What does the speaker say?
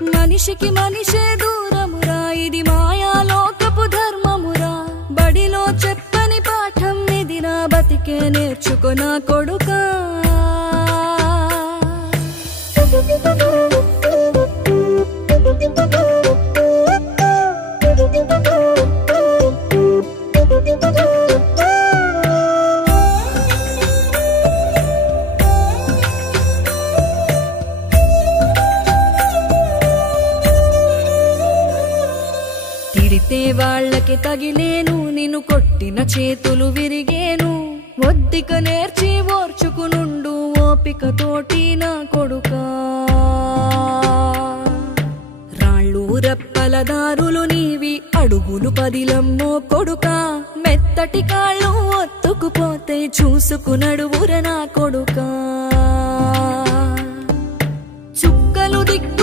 మనిషికి మనిషే దూరమురా, ఇది మాయాలోకపు ధర్మమురా. బడిలో చెప్పని పాఠం ఇది, నా బతికే నేర్చుకున్నా కొడుకా. తిడితే వాళ్ళకి తగిలేను, నిన్ను కొట్టిన చేతులు విరిగేను. ఒద్దిక నేర్చి ఓర్చుకునుండు ఓపికతోటి నా కొడుకా. రాళ్ళు రప్పల దారులు నీవి, అడుగులు పదిలమ్మో కొడుకా. మెత్తటి కాళ్ళు ఒత్తుకుపోతే చూసుకునడువుర నా కొడుకా. చుక్కలు దిక్కు